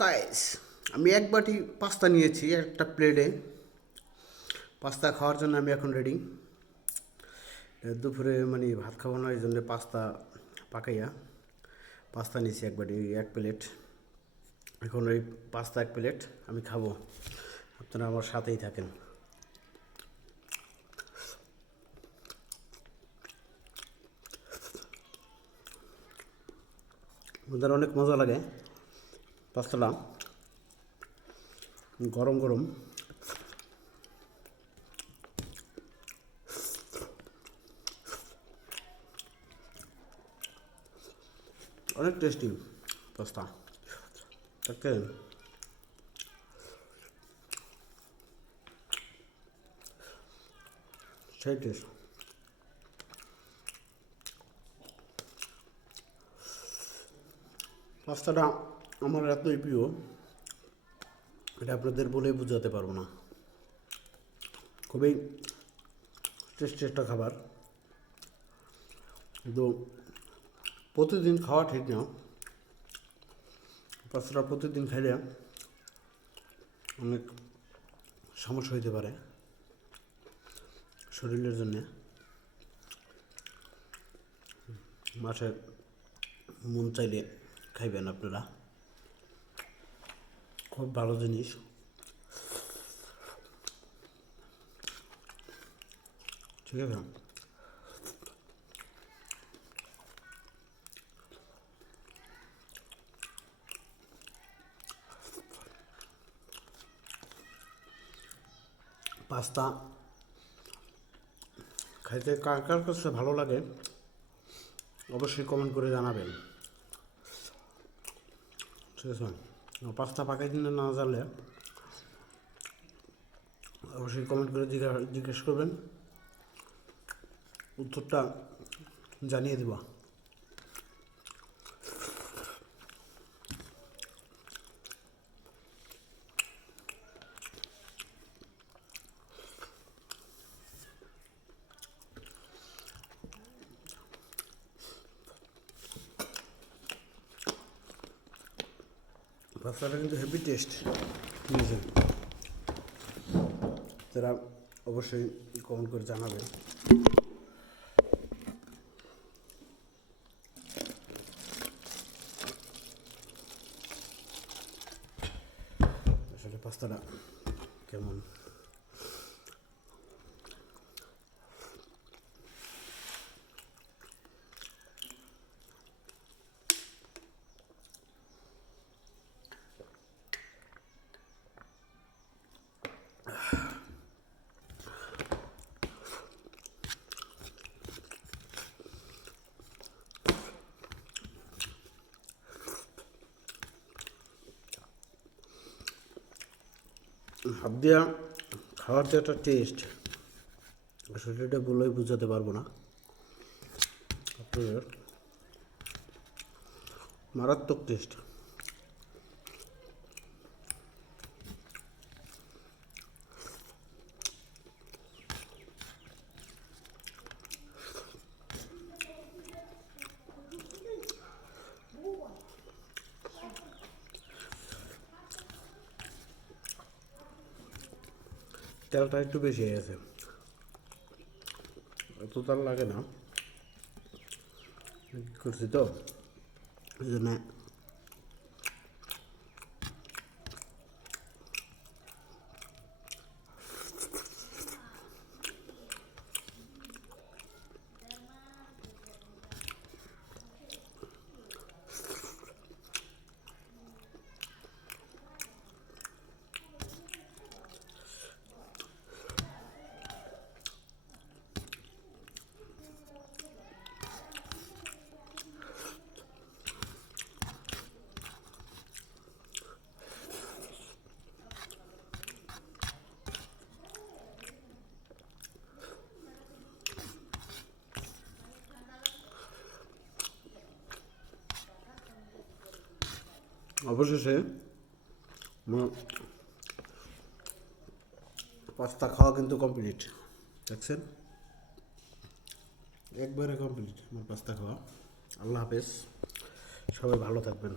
Guys, আমি এক বাটি পাস্তা নিয়েছি একটা প্লেটে। পাস্তা খাওয়ার জন্য আমি এখন রেডি। দুপুরে মানে ভাত খাবো না, এই জন্য পাস্তা পাকাইয়া পাস্তা নিয়েছি এক বাটি, এক প্লেট। এখন ওই পাস্তা এক প্লেট আমি খাবো, আপনারা আমার সাথেই থাকেন। ওদের অনেক মজা লাগে পাস্তাটা, গরম গরম। অনেক টেস্টি পাস্তা, দেখেন। সেই টেস্ট। পাস্তাটা আমার এতই প্রিয়, এটা আপনাদের বলে বোঝাতে পারবো না। খুবই টেস্টি একটা খাবার, কিন্তু প্রতিদিন খাওয়া ঠিক না। পাস্তাটা প্রতিদিন খাইলে অনেক সমস্যা হইতে পারে শরীরের জন্যে। মাসে মন চাইলে খাইবেন আপনারা, খুব ভালো জিনিস। ঠিক আছে, পাস্তা খাইতে কার কার কাছে ভালো লাগে অবশ্যই কমেন্ট করে জানাবেন। ঠিক আছে, পাস্তা পাকাই দিনে না জানলে অবশ্যই কমেন্ট করে জিজ্ঞেস করবেন, উত্তরটা জানিয়ে দেব। পাস্তাটা কিন্তু হেভি টেস্ট নিয়েছেন, তারা অবশ্যই কমেন্ট করে জানাবেন। আসলে পাস্তাটা কেমন। হাত দিয়া খাওয়ার যে একটা টেস্ট, আসলে এটা বলেই বোঝাতে পারবো না আপনাদের। মারাত্মক টেস্ট। তেলটা একটু বেশি হয়ে গেছে, এত তেল লাগে না করছি তো, এই জন্য অবশেষে আমার পাস্তা খাওয়া কিন্তু কমপ্লিট। দেখছেন, একবারে কমপ্লিট আমার পাস্তা খাওয়া। আল্লাহ হাফেজ, সবাই ভালো থাকবেন।